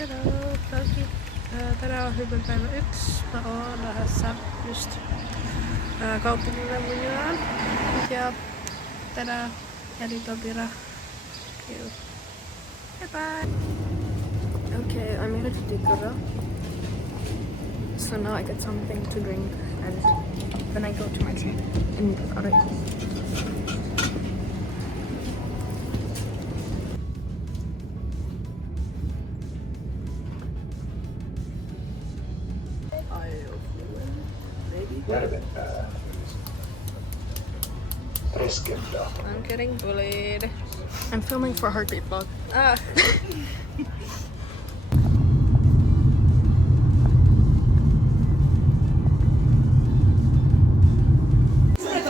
Hello, kaikki. Tänään on hypypäivä 1. Mä oon lähdössä just kaupunkilevyjään. Ja tänään Elitopira. Bye bye. Okay, I'm headed to Tikara. So now I get something to drink and then I go to my train in Tikara. Järvenpää. Reskendä. I'm getting bullied. I'm filming for Heartbeat Vlog.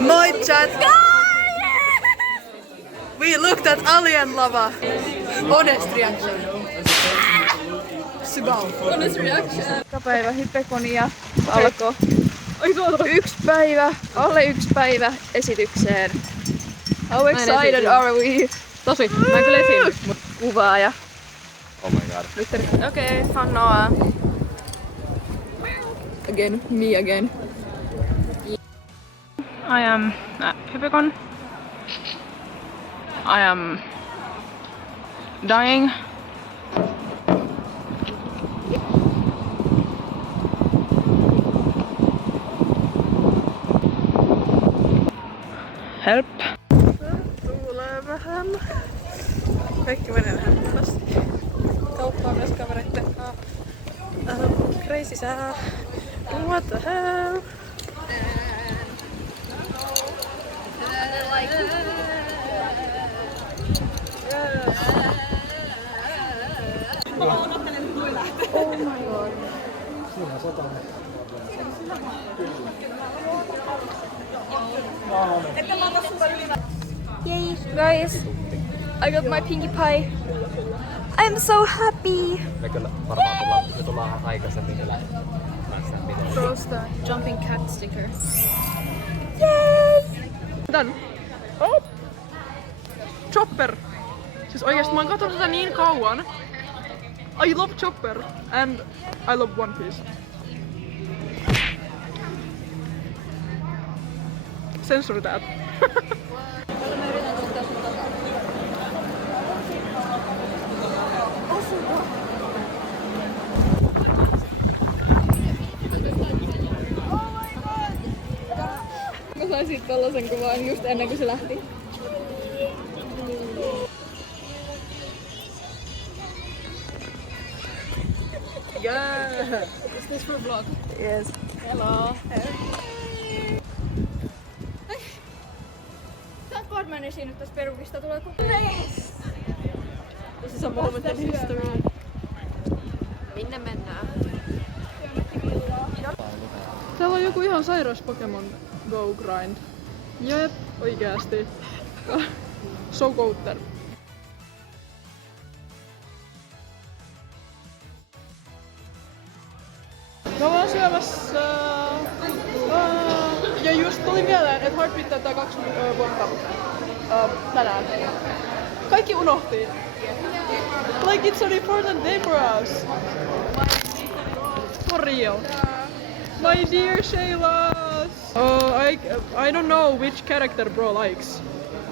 Moi chat! We looked at Alien Lava. Honest reaction. Honest reaction. Päivä Hypekonia alkoi. Yksi päivä, alle yksi päivä esitykseen. How excited are we? Tosi, mä en kyllä esiinny, mut Kuvaaja. Oh my god. Okay, Fannoa. Again, me again. I am at Hypicon. I am dying. Help. Tuulee vähän. Kaikki menee vähän huonosti. Kauppaa myös kavereitten kanssa. Crazy sää. What the hell? Oh my god. Yay, guys! I got my Pinkie Pie. I'm so happy! Me kyllä varmaan tullaan aikaisemmin vielä Tuosta Jumping Cat sticker. Yay! Done. Oh! Chopper! Siis oikeesti mä oon katsonut tätä niin kauan. I love Chopper and I love One Piece. Censor that. Mä sain siitä tollasen kuvan just ennen kuin se lähti. Yeah! Is this for vlog? Yes. Hello. Saat mä en esiinny tästä perukista, tuleeko? This is a moment in history. Minne mennään? Täällä on joku ihan sairas Pokemon Go grind. Jep, oikeasti. So coater. Mä oon syömässä... ja just tuli mieleen, että Heartbeat täyttää 2 vuotta tänään. Kaikki unohti. Like it's an important day for us. For real. My dear Shaylas! Oh, I don't know which character bro likes.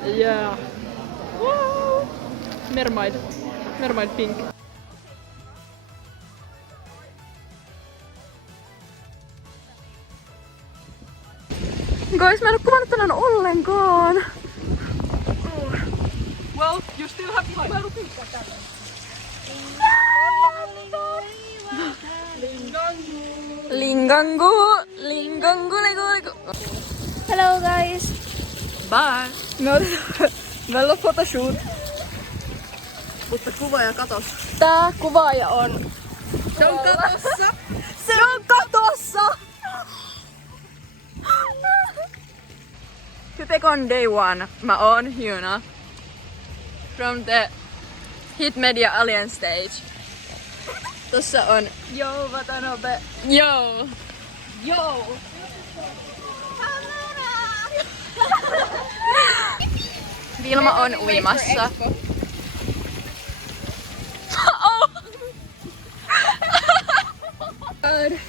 Yeah. Wow. Mermaid. Mermaid pink. Guys, mä en oo kuvannut tänään ollenkaan. Well, you still have time. Lingangu, lingangu, lingangu. Hello guys! Bye. Me otetaan Vello photoshoot. Mutta kuvaaja katos. Tää kuvaaja on... Se on katossa. Se on katossa! Hypecon Day 1. Mä oon Hyuna. From the Hit Media Alien Stage. Tossa on Joo, Watanabe. Yo. Joo! Vilma on uimassa. Oh.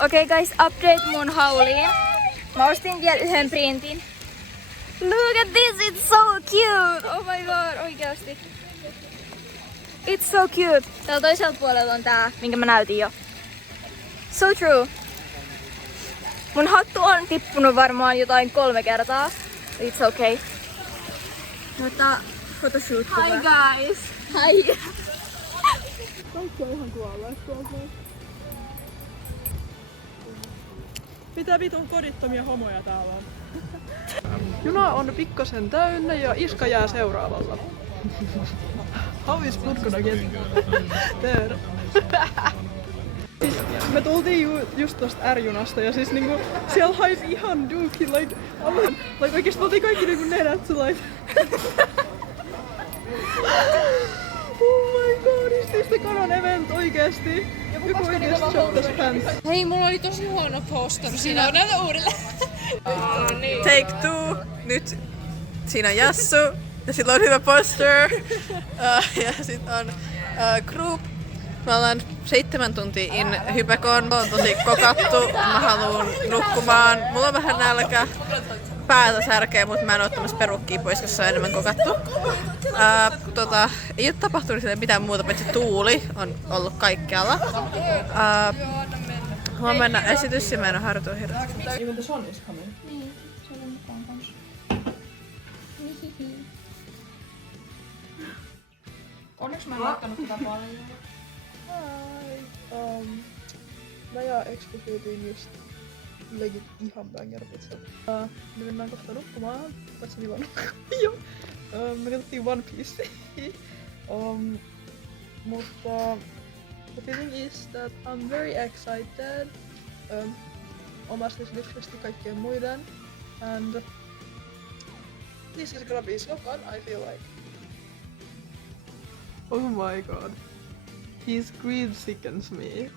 Okei guys, update mun hauliin. Mä ostin vielä yhden printin. Look at this, it's so cute! Oh my god, oikeasti. It's so cute. Täällä toisella puolella on tää, minkä mä näytin jo. So true. Mun hattu on tippunut varmaan jotain 3 kertaa. It's okay. Mutta photoshoot. Hi guys! Hi! Kaikki on ihan kuolleet tuolta. Mitä vitun kodittomia homoja täällä on? Juna on pikkasen täynnä ja Iska jää seuraavalla. How is food gonna get there? Me tultiin just tosta R-junasta ja siis niinku siellä haisi ihan duuki, like oikeesti me oltiin kaikki niinku nenät like. Oh my god, is this the Canon event oikeesti? Joku oikeesti shop this pants. Hei, mulla oli tosi huono poster siinä. Näytä uudelleen. Take 2. Nyt siinä on Jassu ja sillä on hyvä poster. Ja sit on group. Mä ollaan 7 tuntia in hypekon. On tosi kokattu. Mä haluun nukkumaan. Mulla on vähän nälkä. Päätä särkeä, mutta mä en oo ottamassa perukkia pois, koska se on enemmän kokattu. Ei oo tapahtunut mitään muuta, paitsi tuuli on ollut kaikkialla. Huomenna esitys ja mä en oo harjoitellut. Even the sun is coming. Onneksi mä en laittanut tätä paljon. Hi. Mä ja Expo syötiin just legit ihan banger pizza. Me mennään kohta nukkumaan. Paitsi milloin? Joo. Me katsottiin One Piece. Mutta the feeling is that I'm very excited. Omasta lifristä kaikkien muiden. And this is gonna be so fun, I feel like. Oh my god. His greed sickens me.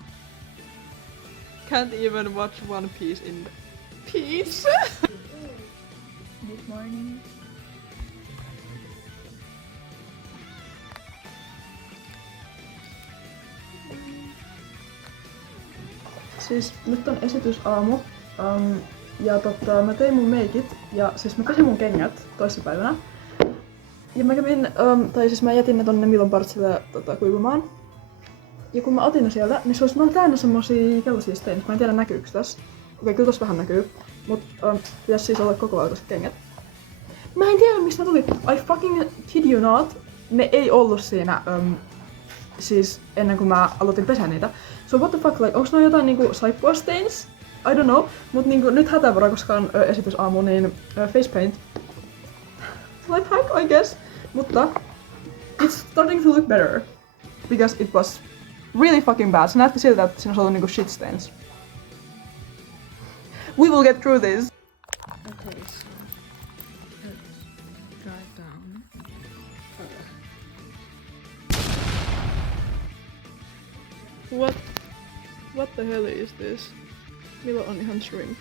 Can't even watch One Piece in peace. Good morning. Siis nyt on esitysaamu. Ja mä tein mun meikit ja siis mä pesin mun kengät toissapäivänä. Ja mä kävin, mä jätin ne tonne Milon Partsille kuivumaan. Ja kun mä otin ne sieltä, niin se olisi täynnä semmosia keltaisia steinit. Mä en tiedä näkyykö tässä. Okei, kyllä tossa vähän näkyy. Mut pitäis siis olla koko valkoiset kengät. Mä en tiedä mistä ne tuli. I fucking kid you not. Ne ei ollut siinä siis ennen kuin mä aloitin pesää niitä. So what the fuck, like, onks noin jotain niinku saippua stains? I don't know. Mut niinku nyt hätävara, koska on esitysaamu, niin face paint. Life hack, I guess. Mutta it's starting to look better. Because it was really fucking bad. Se näytti siltä, että siinä olisi ollut niinku shit stains. We will get through this. Okay, so let's drive down. What the hell is this? Milo on ihan shrimp.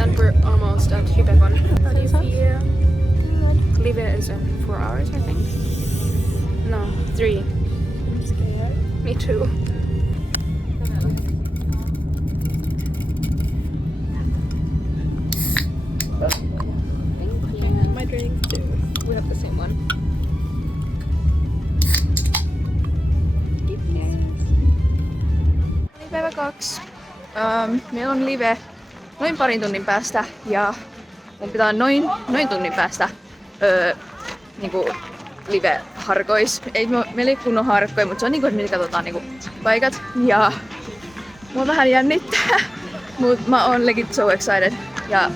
And we're almost at Hypekon. How do you feel? Live is in 4 hours, I think. No, 3. I'm scared. Me too. Thank you. My drink too. We have the same one. Päivä 2. Meillä on live noin parin tunnin päästä ja mun pitää noin tunnin päästä niinku live harkois. Ei meillä ei kunnon harkkoja, mutta se on niinku, että katsotaan niinku paikat ja mua vähän jännittää, mut mä oon legit so excited ja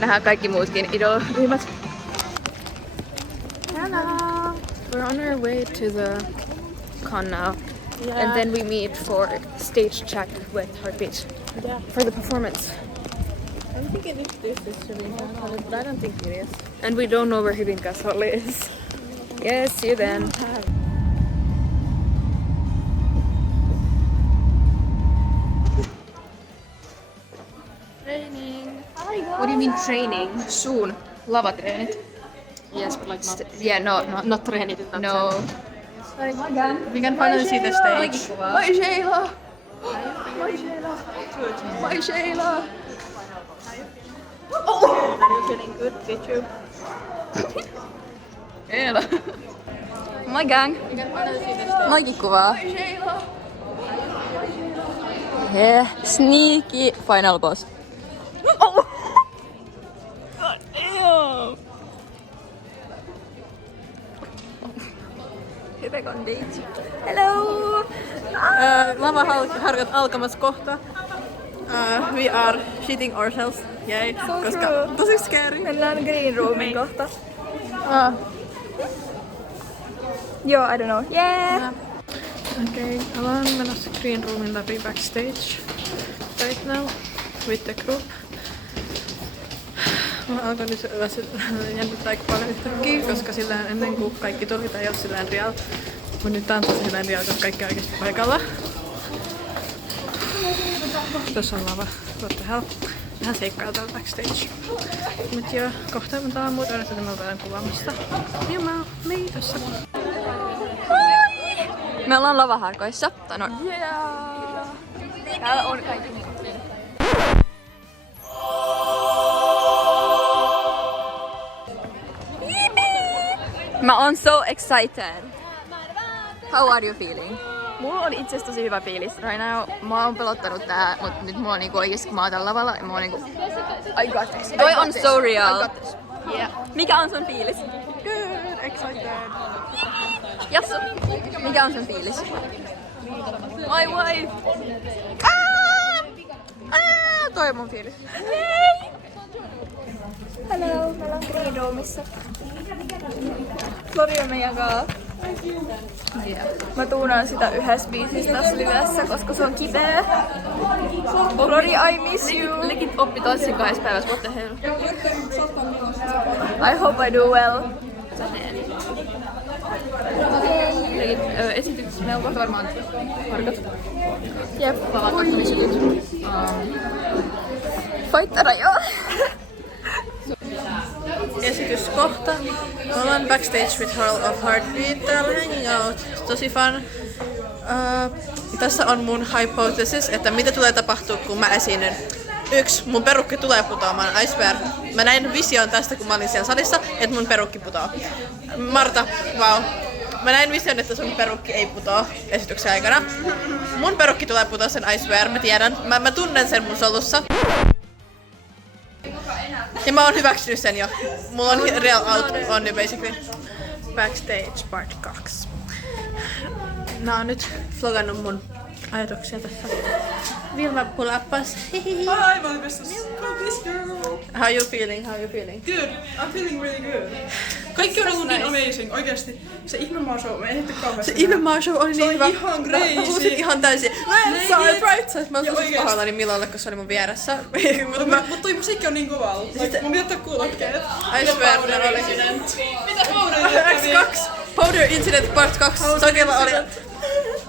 nähdään kaikki muutkin idol-ryhmät. Hello! We're on our way to the con now. Yeah. And then we meet for stage check with Heartbeat. Yeah. For the performance. I'm thinking if this is Hyvinkään, but I don't think it is. And we don't know where Hyvinkään is. Yes, see you then. Training. What do you mean training? Soon. Lavatreenit. Yes, but like not. Yeah, no, Not training. no. We can finally see the stage. My Sheila! My Sheila! My Sheila! Feeling good, picture. Eela. My gang. Noikin kuvaa. Yeah. Sneaky final boss. Oh. God damn. Hyvä kondit. Hello. Lavaharkat alkamassa kohta. We are shitting ourselves. Yay. So koska true. tosi scary. Mennään green roomin kohta. Joo, I don't know. Yeah. Okay, ollaan menossa green roomin läpi backstage right now with the group. Mä alkoi nyt jännittää aika paljon yhtäkkiä, koska silleen ennen kuin kaikki tuli, tai ei ole silleen real. Mut nyt tää on tosi silleen real, koska kaikki on oikeesti paikalla. Tuossa on lava, what the hell. Vähän seikkailla täällä backstage. Mut joo, kohta me täällä muuta että me ollaan kuvaamassa. Me tossa. Me ollaan lavaharkoissa. Tai no, täällä on kaikki. Mä oon so excited. How are you feeling? Mulla on itse asiassa tosi hyvä fiilis right now. Mä oon pelottanut tää, mut nyt mulla on niinku oikeesti kun mä oon täällä lavalla ja mä oon niinku I got this. Toi on so real. I got this. Yeah. Mikä on sun fiilis? Good, excited. Jassu, mikä on sun fiilis? My wife! Toi on mun fiilis. Hello, me ollaan Green Roomissa. Flori on meidän kaa. Yeah. Mä tuunaan sitä yhdessä biisissä tässä livessä, koska se on kipeä. Flori, I miss you! Legit oppi tanssin 2 päivässä, what the hell? I hope I do well. Esityksessä meillä on kohta varmaan harkat. Jep. Palaan kattamisjutut. Faittara joo. Esitys kohta. Me ollaan backstage with Hurl of Heartbeat täällä hanging out. Tosi fun. Tässä on mun hypothesis, että mitä tulee tapahtua, kun mä esiinnyn. 1. Mun perukki tulee putoamaan. I swear. Mä näin vision tästä, kun mä olin siellä salissa, että mun perukki putoaa. Marta, wow. Mä näin vision, että sun perukki ei putoa esityksen aikana. Mun perukki tulee putoa sen, I swear. Mä tiedän. Mä tunnen sen mun solussa. Ja mä oon hyväksynyt sen jo. Mulla on real out on jo basically. Backstage part 2. Mä oon nyt vlogannut mun ajatuksia tässä. Vilma pulappas. Hi, my best girl. How you feeling? How you feeling? Good, I'm feeling really good. Kaikki on ollut niin amazing, oikeesti. Se ihmemaa-show, me ei ehti kauheasti. Se ihmemaa-show oli niin hyvä. Ihan crazy. Mä huusin ihan täysin. Let's celebrate! Mä oon tosi oikeesti. pahoillani Milalle, kun se oli mun vieressä. Mut toi musiikki on niin kova. Mun pitää kuulokkeet. I swear, ne oli. Mitä Powder X2! Powder Incident Part 2. Sakella oli.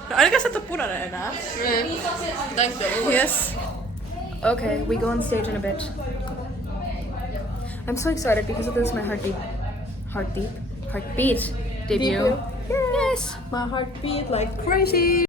No ainakaan sä et oo punainen enää. Thank you. Yes. Okay, we go on stage in a bit. I'm so excited because this is my heartbeat debut. Yes. My heart beat like crazy.